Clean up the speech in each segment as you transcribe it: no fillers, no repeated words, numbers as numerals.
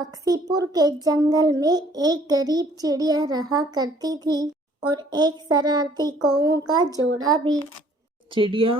पक्षीपुर के जंगल में एक गरीब चिड़िया रहा करती थी और एक शरारती कौओं का जोड़ा भी। चिड़िया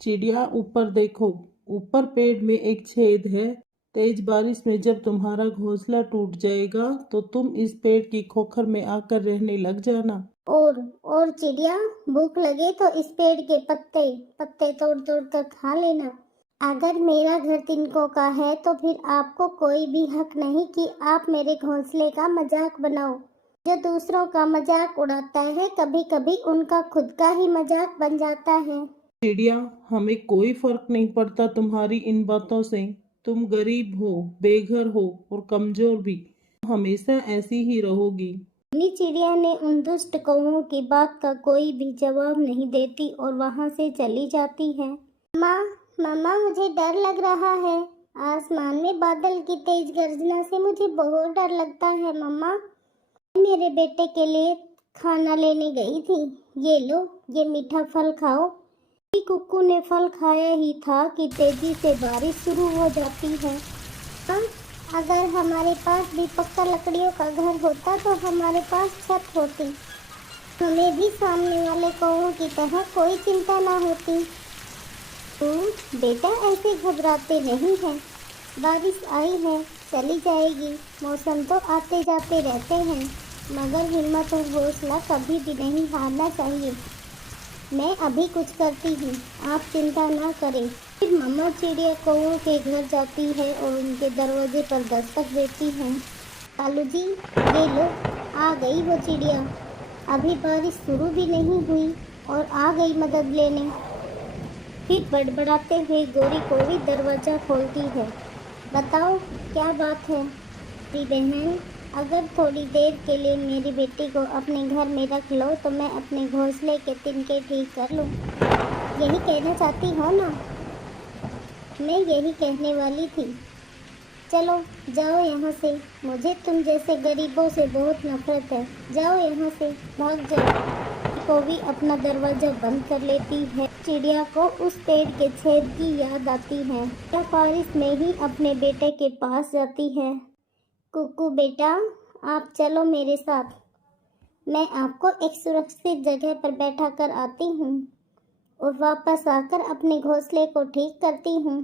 चिड़िया ऊपर देखो। ऊपर पेड़ में एक छेद है। तेज बारिश में जब तुम्हारा घोंसला टूट जाएगा तो तुम इस पेड़ की खोखर में आकर रहने लग जाना। और चिड़िया, भूख लगे तो इस पेड़ के पत्ते पत्ते तोड़ तोड़ कर खा लेना। अगर मेरा घर तिनकों का है तो फिर आपको कोई भी हक नहीं कि आप मेरे घोंसले का मजाक बनाओ। जो दूसरों का मजाक उड़ाता है कभी कभी उनका खुद का ही मजाक बन जाता है। चिड़िया, हमें कोई फर्क नहीं पड़ता तुम्हारी इन बातों से। तुम गरीब हो, बेघर हो और कमजोर भी। हमेशा ऐसी ही रहोगी। अपनी चिड़िया ने उन दुष्ट कौओं की बात का कोई भी जवाब नहीं देती और वहां से चली जाती है। मम्मा, मुझे डर लग रहा है। आसमान में बादल की तेज गर्जना से मुझे बहुत डर लगता है। मम्मा, मेरे बेटे के लिए खाना लेने गई थी। ये लो, ये मीठा फल खाओ। कुक्कू ने फल खाया ही था कि तेजी से बारिश शुरू हो जाती है। अगर हमारे पास भी पक्का लकड़ियों का घर होता तो हमारे पास छत होती। हमें भी सामने वाले कौओं की तरह कोई चिंता ना होती। बेटा, ऐसे घबराते नहीं हैं। बारिश आई है, चली जाएगी। मौसम तो आते जाते रहते हैं, मगर हिम्मत और हौसला कभी भी नहीं हारना चाहिए। मैं अभी कुछ करती हूँ, आप चिंता ना करें। फिर मम्मा चिड़िया कौओं के घर जाती है और उनके दरवाजे पर दस्तक देती है। कालू जी, ये लो, आ गई वो चिड़िया। अभी बारिश शुरू भी नहीं हुई और आ गई मदद लेने। फिर बड़बड़ाते हुए गोरी कोवी दरवाजा खोलती है। बताओ, क्या बात है? मेरी बहन, अगर थोड़ी देर के लिए मेरी बेटी को अपने घर में रख लो तो मैं अपने घोंसले के तिनके ठीक कर लूँ। यही कहना चाहती हो ना? मैं यही कहने वाली थी। चलो जाओ यहाँ से, मुझे तुम जैसे गरीबों से बहुत नफरत है। जाओ यहाँ से, भाग जाओ। कोवी अपना दरवाजा बंद कर लेती है। चिड़िया को उस पेड़ के छेद की याद आती है। वह बारिश में ही अपने बेटे के पास जाती है। कुक्कू बेटा, आप चलो मेरे साथ। मैं आपको एक सुरक्षित जगह पर बैठा कर आती हूँ और वापस आकर अपने घोंसले को ठीक करती हूँ।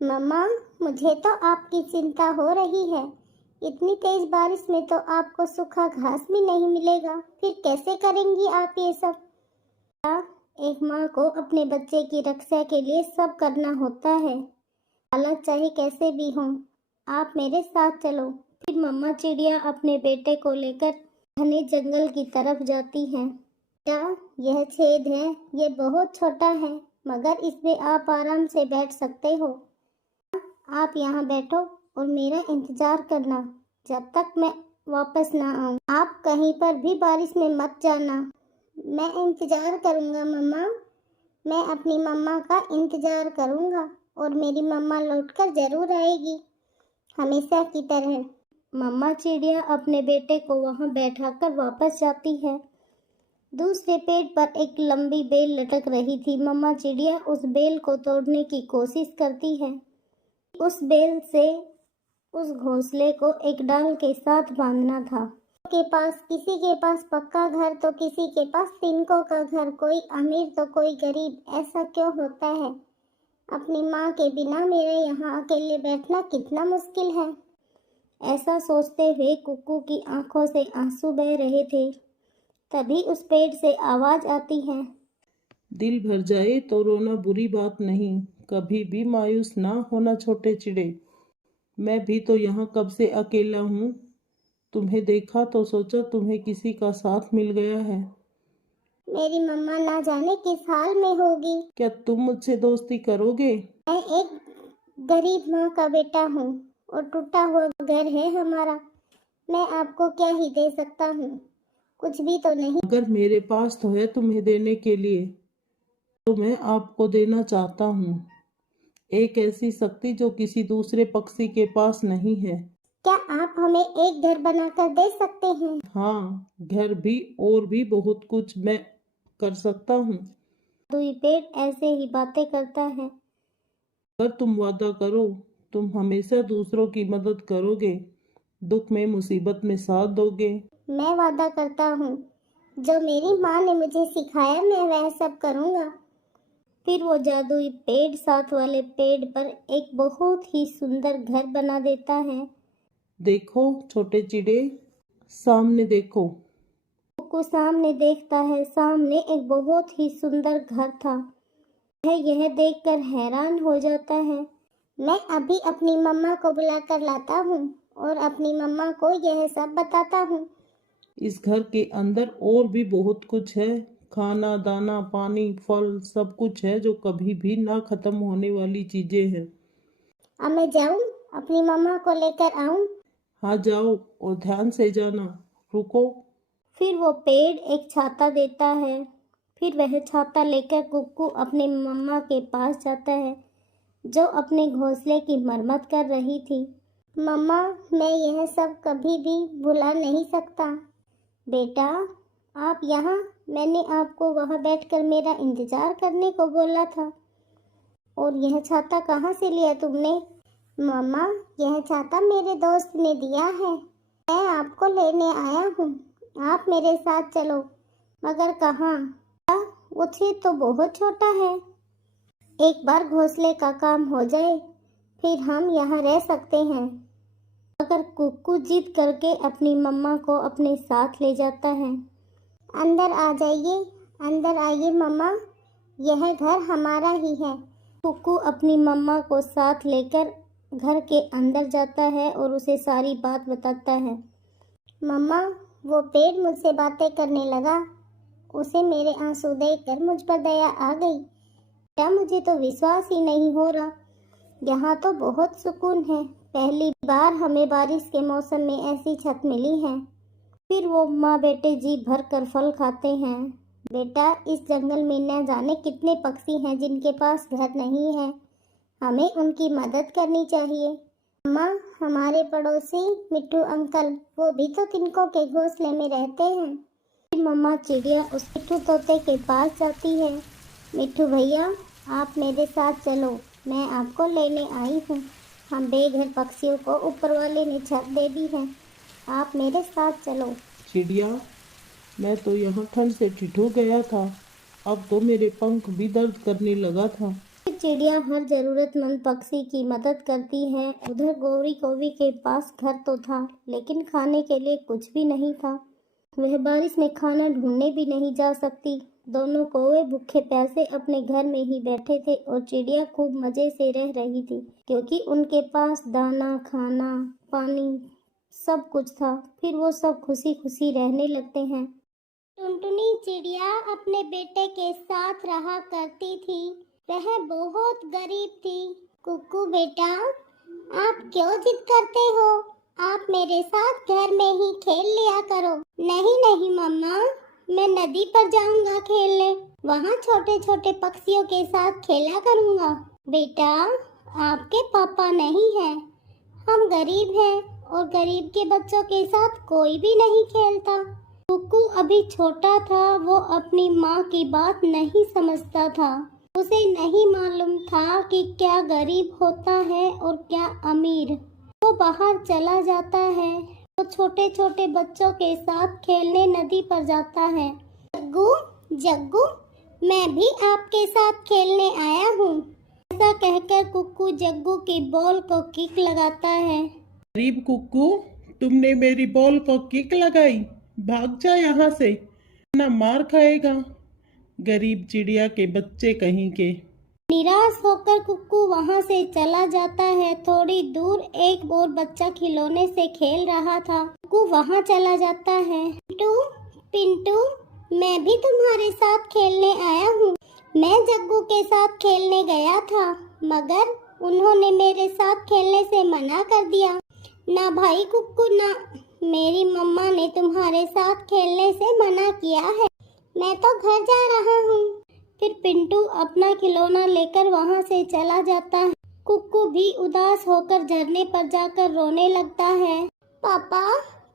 मम्मा, मुझे तो आपकी चिंता हो रही है। इतनी तेज बारिश में तो आपको सूखा घास भी नहीं मिलेगा। फिर कैसे करेंगी आप ये सब? एक माँ को अपने बच्चे की रक्षा के लिए सब करना होता है, हालात चाहे कैसे भी हों। आप मेरे साथ चलो। फिर मम्मा चिड़िया अपने बेटे को लेकर घने जंगल की तरफ जाती है। बेटा, यह छेद है, ये बहुत छोटा है, मगर इसमें आप आराम से बैठ सकते हो। आप यहाँ बैठो और मेरा इंतजार करना जब तक मैं वापस ना आऊँ। आप कहीं पर भी बारिश में मत जाना। मैं इंतजार करूँगा मम्मा। मैं अपनी मम्मा का इंतजार करूँगा और मेरी मम्मा लौटकर जरूर आएगी, हमेशा की तरह। मम्मा चिड़िया अपने बेटे को वहाँ बैठाकर वापस जाती है। दूसरे पेड़ पर एक लंबी बेल लटक रही थी। मम्मा चिड़िया उस बेल को तोड़ने की कोशिश करती है। उस बेल से उस घोंसले को एक डाल के साथ बांधना था। किसी के पास पक्का घर तो किसी के पास तिनकों का घर, कोई अमीर तो कोई गरीब। ऐसा क्यों होता है? अपनी माँ के बिना मेरे यहाँ अकेले बैठना कितना मुश्किल है। ऐसा सोचते हुए कुक्कू की आंखों से आंसू बह रहे थे। तभी उस पेड़ से आवाज आती है। दिल भर जाए तो रोना बुरी बात नहीं, कभी भी मायूस ना होना छोटे चिड़े। मैं भी तो यहाँ कब से अकेला हूँ। तुम्हें देखा तो सोचा तुम्हें किसी का साथ मिल गया है। मेरी मम्मा ना जाने किस हाल में होगी। क्या तुम मुझसे दोस्ती करोगे? मैं एक गरीब माँ का बेटा हूँ और टूटा हुआ घर है हमारा। मैं आपको क्या ही दे सकता हूँ? कुछ भी तो नहीं। अगर मेरे पास तो है तुम्हें देने के लिए, तो मैं आपको देना चाहता हूँ एक ऐसी शक्ति जो किसी दूसरे पक्षी के पास नहीं है। क्या आप हमें एक घर बनाकर दे सकते हैं? हाँ, घर भी और भी बहुत कुछ मैं कर सकता हूँ। दुई पेड़ ऐसे ही बातें करता है। अगर तुम वादा करो तुम हमेशा दूसरों की मदद करोगे, दुख में मुसीबत में साथ दोगे। मैं वादा करता हूँ, जो मेरी माँ ने मुझे सिखाया मैं वह सब करूँगा। फिर वो जादुई पेड़ साथ वाले पेड़ पर एक बहुत ही सुंदर घर बना देता है। देखो छोटे चिड़े, सामने देखो। कुक्कू सामने देखता है, सामने एक बहुत ही सुंदर घर था। वह यह देखकर हैरान हो जाता है। मैं अभी अपनी मम्मा को बुलाकर लाता हूँ और अपनी मम्मा को यह सब बताता हूँ। इस घर के अंदर और भी बहुत कुछ है, खाना दाना पानी फल सब कुछ है जो कभी भी ना खत्म होने वाली चीजें हैं। अब मैं जाऊँ, अपनी मम्मा को लेकर आऊँ? हाँ जाओ, और ध्यान से जाना। रुको। फिर वो पेड़ एक छाता देता है। फिर वह छाता लेकर कुक्कू अपनी मम्मा के पास जाता है, जो अपने घोंसले की मरम्मत कर रही थी। मम्मा, मैं यह सब कभी भी भुला नहीं सकता। बेटा, आप यहाँ, मैंने आपको वहाँ बैठकर मेरा इंतजार करने को बोला था। और यह छाता कहाँ से लिया तुमने? मम्मा, यह छाता मेरे दोस्त ने दिया है। मैं आपको लेने आया हूँ, आप मेरे साथ चलो। मगर कहाँ? वो छेद तो बहुत छोटा है। एक बार घोंसले का काम हो जाए, फिर हम यहाँ रह सकते हैं। मगर कुक्कू जिद करके अपनी मम्मा को अपने साथ ले जाता है। अंदर आ जाइए, अंदर आइए मम्मा, यह घर हमारा ही है। कुक्कू अपनी मम्मा को साथ लेकर घर के अंदर जाता है और उसे सारी बात बताता है। मम्मा, वो पेड़ मुझसे बातें करने लगा। उसे मेरे आंसू देखकर मुझ पर दया आ गई। क्या मुझे तो विश्वास ही नहीं हो रहा। यहाँ तो बहुत सुकून है। पहली बार हमें बारिश के मौसम में ऐसी छत मिली है। फिर वो माँ बेटे जी भर कर फल खाते हैं। बेटा, इस जंगल में न जाने कितने पक्षी हैं जिनके पास घर नहीं है। हमें उनकी मदद करनी चाहिए। माँ, हमारे पड़ोसी मिट्टू अंकल, वो भी तो तिनकों के घोंसले में रहते हैं। फिर मम्मा चिड़िया उस मिट्टू तोते के पास जाती है। मिट्टू भैया, आप मेरे साथ चलो, मैं आपको लेने आई हूँ। हम बेघर पक्षियों को ऊपर वाले ने छत दे दी है, आप मेरे साथ चलो। चिड़िया, मैं तो यहाँ ठंड से ठिठुर गया था, अब तो मेरे पंख भी दर्द करने लगा था। फिर चिड़िया हर जरूरतमंद पक्षी की मदद करती है। उधर गौरी कौवी के पास घर तो था, लेकिन खाने के लिए कुछ भी नहीं था। वह बारिश में खाना ढूंढने भी नहीं जा सकती। दोनों कौवे भूखे प्यासे अपने घर में ही बैठे थे और चिड़िया खूब मजे से रह रही थी, क्योंकि उनके पास दाना, खाना, पानी सब कुछ था। फिर वो सब खुशी खुशी रहने लगते हैं। टुनटुनी चिड़िया अपने बेटे के साथ रहा करती थी। वह बहुत गरीब थी। कुक्कू बेटा, आप क्यों जिद करते हो? आप मेरे साथ घर में ही खेल लिया करो। नहीं नहीं मम्मा, मैं नदी पर जाऊंगा खेलने, वहाँ छोटे छोटे पक्षियों के साथ खेला करूंगा। बेटा, आपके पापा नहीं हैं, हम गरीब हैं और गरीब के बच्चों के साथ कोई भी नहीं खेलता। कुक्कू अभी छोटा था, वो अपनी माँ की बात नहीं समझता था। उसे नहीं मालूम था कि क्या गरीब होता है और क्या अमीर। वो बाहर चला जाता है, वो छोटे छोटे बच्चों के साथ खेलने नदी पर जाता है। जग्गू, जग्गू, मैं भी आपके साथ खेलने आया हूँ। ऐसा कहकर कुक्कू जग्गू की बॉल को किक लगाता है। गरीब कुक्कू, तुमने मेरी बॉल को किक लगाई, भाग जा यहाँ से, ना मार खाएगा, गरीब चिड़िया के बच्चे कहीं के। निराश होकर कुक्कू वहां से चला जाता है। थोड़ी दूर एक और बच्चा खिलौने से खेल रहा था। कुक्कू वहां चला जाता है। पिंटू, पिंटू, मैं भी तुम्हारे साथ खेलने आया हूँ। मैं जग्गू के साथ खेलने गया था, मगर उन्होंने मेरे साथ खेलने से मना कर दिया। ना भाई कुक्कू ना, मेरी मम्मा ने तुम्हारे साथ खेलने से मना किया है। मैं तो घर जा रहा हूँ। फिर पिंटू अपना खिलौना लेकर वहाँ से चला जाता है। कुक्कू भी उदास होकर झरने पर जाकर रोने लगता है। पापा,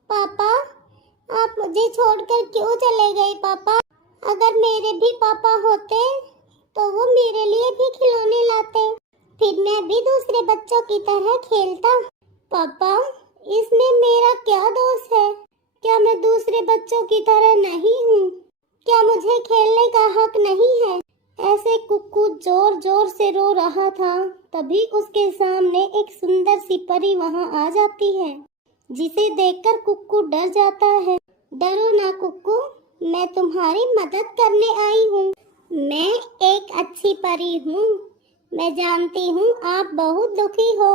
पापा, आप मुझे छोड़कर क्यों चले गए पापा? अगर मेरे भी पापा होते तो वो मेरे लिए भी खिलौने लाते। फिर मैं भी दूसरे बच्चों की तरह खेलता। पापा, इसमें मेरा क्या दोष है? क्या मैं दूसरे बच्चों की तरह नहीं हूँ? क्या मुझे खेलने का हक नहीं है? ऐसे कुक्कू जोर जोर से रो रहा था। तभी उसके सामने एक सुंदर सी परी वहां आ जाती है, जिसे देखकर कुक्कू डर जाता है। डरो ना कुक्कू, मैं तुम्हारी मदद करने आई हूँ। मैं एक अच्छी परी हूँ। मैं जानती हूँ आप बहुत दुखी हो।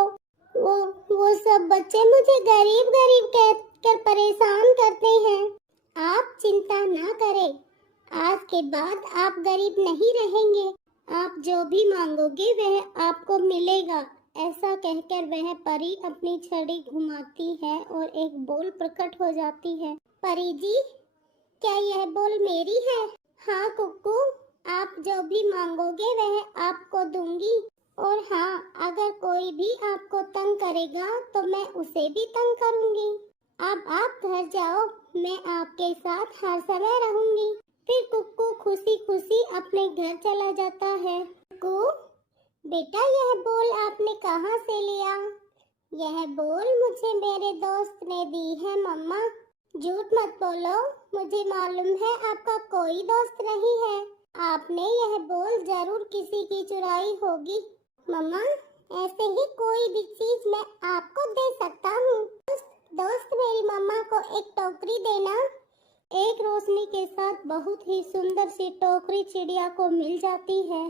वो सब बच्चे मुझे गरीब गरीब कहकर परेशान करते हैं। आप चिंता ना करें, आज के बाद आप गरीब नहीं रहेंगे। आप जो भी मांगोगे वह आपको मिलेगा। ऐसा कहकर वह परी अपनी छड़ी घुमाती है और एक बोल प्रकट हो जाती है। परी जी, क्या यह बोल मेरी है? हाँ कुक्कू, आप जो भी मांगोगे वह आपको दूंगी। और हाँ, अगर कोई भी आपको तंग करेगा तो मैं उसे भी तंग करूंगी। अब आप घर जाओ, मैं आपके साथ हर समय रहूंगी। फिर कुक्कू खुशी खुशी अपने घर चला जाता है। कुक्कू बेटा, यह बोल आपने कहाँ से लिया? यह बोल मुझे मेरे दोस्त ने दी है मम्मा। झूठ मत बोलो, मुझे मालूम है आपका कोई दोस्त नहीं है। आपने यह बोल जरूर किसी की चुराई होगी। मम्मा, ऐसे ही कोई भी चीज मैं आपको दे सकता हूँ। दोस्त मेरी मम्मा को एक टोकरी देना। एक रोशनी के साथ बहुत ही सुंदर सी टोकरी चिड़िया को मिल जाती है।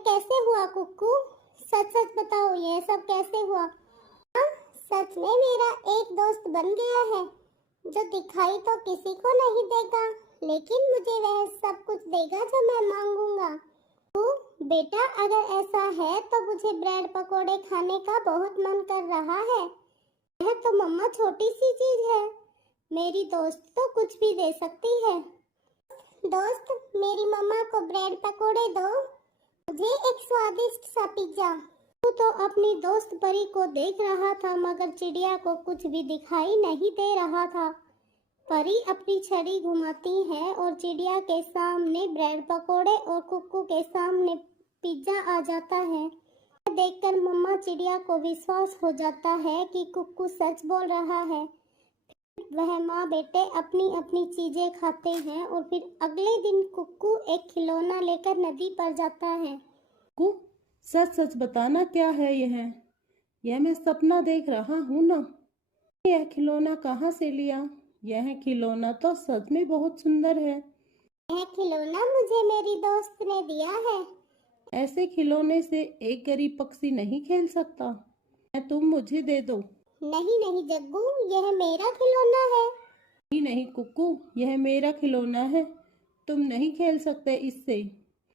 कैसे हुआ कुक्कू? सच सच बताओ, ये सब कैसे हुआ? हाँ, सच में मेरा एक दोस्त बन गया है, जो दिखाई तो किसी को नहीं देगा, लेकिन मुझे वह सब कुछ देगा जो मैं मांगूंगा। बेटा, अगर ऐसा है तो मुझे ब्रेड पकोड़े खाने का बहुत मन कर रहा है। यह तो मम्मा छोटी सी चीज है, मेरी दोस्त तो कुछ भी दे सकती है। दोस्त, मेरी मम्मा को ब्रेड पकोड़े दो, मुझे एक स्वादिष्ट सा पिज्जा। तू तो अपनी दोस्त परी को देख रहा था, मगर चिड़िया को कुछ भी दिखाई नहीं दे रहा था। परी अपनी छड़ी घुमाती है और चिड़िया के सामने ब्रेड पकोड़े और कुक्कू के सामने पिज्जा आ जाता है। देखकर मम्मा चिड़िया को विश्वास हो जाता है कि कुक्कू सच बोल रहा है। वह माँ बेटे अपनी अपनी चीजें खाते हैं और फिर अगले दिन कुक्कू एक खिलौना लेकर नदी पर जाता है। कुक्कू, सच सच बताना, क्या है यह मैं सपना देख रहा हूँ ना? यह खिलौना कहाँ से लिया? यह खिलौना तो सच में बहुत सुंदर है। यह खिलौना मुझे मेरी दोस्त ने दिया है। ऐसे खिलौने से एक गरीब पक्षी नहीं खेल सकता। तुम मुझे दे दो। नहीं नहीं जग्गू, यह मेरा खिलौना है। नहीं नहीं कुक्कू, यह मेरा खिलौना है, तुम नहीं खेल सकते इससे।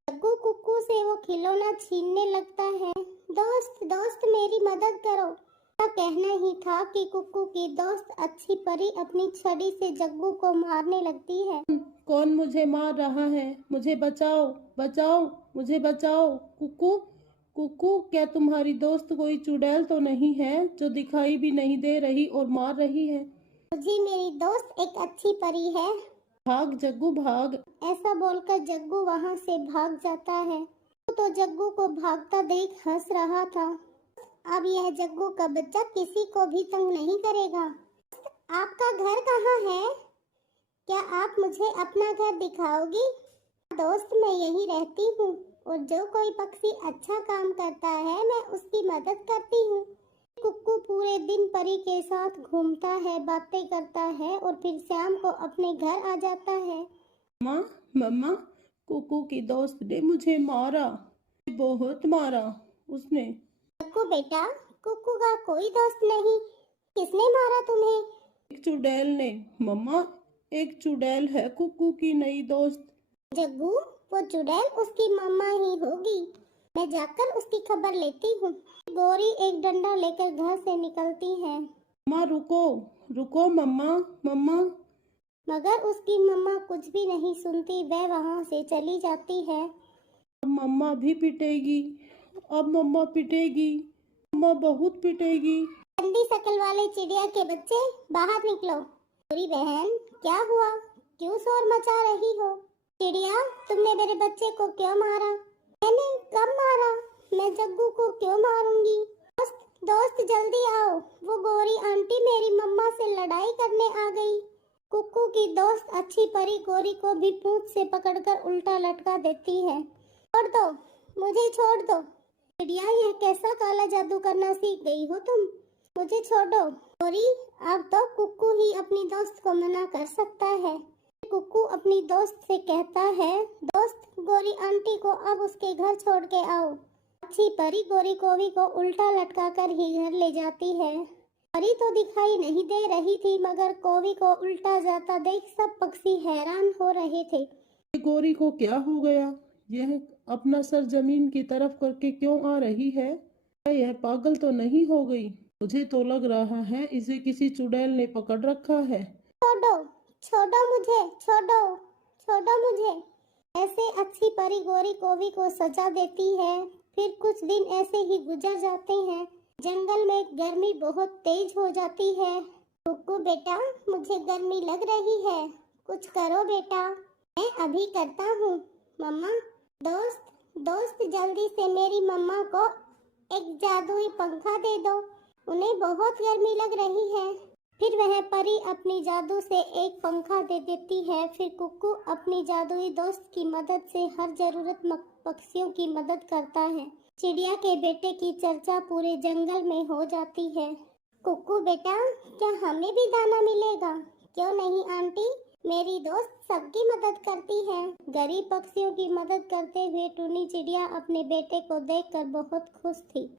जग्गू कुक्कू से वो खिलौना छीनने लगता है। दोस्त दोस्त, मेरी मदद करो। का कहना ही था कि कुक्कू की दोस्त अच्छी परी अपनी छड़ी से जग्गू को मारने लगती है। कौन मुझे मार रहा है? मुझे बचाओ, बचाओ, मुझे बचाओ। कुक्कू, कुक्कू, क्या तुम्हारी दोस्त कोई चुड़ैल तो नहीं है जो दिखाई भी नहीं दे रही और मार रही है? जी, मेरी दोस्त एक अच्छी परी है। भाग जग्गू भाग। ऐसा बोलकर जग्गू वहां से भाग जाता है। तो जग्गू को भागता देख हंस रहा था। अब यह जग्गू का बच्चा किसी को भी तंग नहीं करेगा। आपका घर कहाँ है? क्या आप मुझे अपना घर दिखाओगी? दोस्त, मैं यही रहती हूँ और जो कोई पक्षी अच्छा काम करता है मैं उसकी मदद करती हूँ। कुक्कू पूरे दिन परी के साथ घूमता है, बातें करता है और फिर शाम को अपने घर आ जाता है। माँ, मम्मा, कुक्कू की दोस्त ने मुझे मारा, बहुत मारा उसने। कुक्कू बेटा, कुक्कू का कोई दोस्त नहीं। किसने मारा तुम्हें? एक चुड़ैल ने। मम्मा, एक चुड़ैल है कुक्कू की नई दोस्त। जग्गू, वो चुड़ैल उसकी मम्मा ही होगी। मैं जाकर उसकी खबर लेती हूँ। गोरी एक डंडा लेकर घर से निकलती है। मम्मा रुको, रुको मम्मा, मम्मा। मगर उसकी मम्मा कुछ भी नहीं सुनती, वह वहाँ से चली जाती है। अब मम्मा भी पिटेगी, अब मम्मा पिटेगी, मम्मा बहुत पिटेगी। गंदी शक्ल वाले चिड़िया के बच्चे, बाहर निकलो। गोरी बहन, क्या हुआ? क्यों शोर मचा रही हो? चिड़िया, तुमने मेरे बच्चे को क्यों मारा? मैंने कब मारा? मैं जग्गू को क्यों मारूंगी? दोस्त दोस्त जल्दी आओ, वो गोरी आंटी मेरी मम्मा से लड़ाई करने आ गई। कुक्कू की दोस्त अच्छी परी गोरी को भी पूंछ से पकड़कर उल्टा लटका देती है। छोड़ दो, मुझे छोड़ दो। चिड़िया, यह कैसा काला जादू करना सीख गई हो तुम? मुझे छोड़ो। गोरी, अब तो कुक्कू ही अपनी दोस्त को मना कर सकता है। कुक्कू अपनी दोस्त से कहता है, दोस्त गोरी आंटी को अब उसके घर छोड़ के आओ। अच्छी परी गोरी कोवी को उल्टा लटका कर ही घर ले जाती है। परी तो दिखाई नहीं दे रही थी, मगर कोवी को उल्टा जाता देख सब पक्षी हैरान हो रहे थे। ये गोरी को क्या हो गया? यह अपना सर जमीन की तरफ करके क्यों आ रही है? क्या यह पागल तो नहीं हो गई? मुझे तो लग रहा है इसे किसी चुड़ैल ने पकड़ रखा है। छोड़ो, छोड़ो मुझे, छोड़ो, छोड़ो मुझे। ऐसे अच्छी परी गोरी कोवी को सजा देती है। फिर कुछ दिन ऐसे ही गुजर जाते हैं। जंगल में गर्मी बहुत तेज हो जाती है। कुक्कू बेटा, मुझे गर्मी लग रही है, कुछ करो बेटा। मैं अभी करता हूँ मम्मा। दोस्त दोस्त जल्दी से मेरी मम्मा को एक जादुई पंखा दे दो, उन्हें बहुत गर्मी लग रही है। फिर वह परी अपनी जादू से एक पंखा दे देती है। फिर कुक्कू अपनी जादुई दोस्त की मदद से हर जरूरतमंद पक्षियों की मदद करता है। चिड़िया के बेटे की चर्चा पूरे जंगल में हो जाती है। कुक्कू बेटा, क्या हमें भी दाना मिलेगा? क्यों नहीं आंटी, मेरी दोस्त सबकी मदद करती है। गरीब पक्षियों की मदद करते हुए टूनी चिड़िया अपने बेटे को देखकर बहुत खुश थी।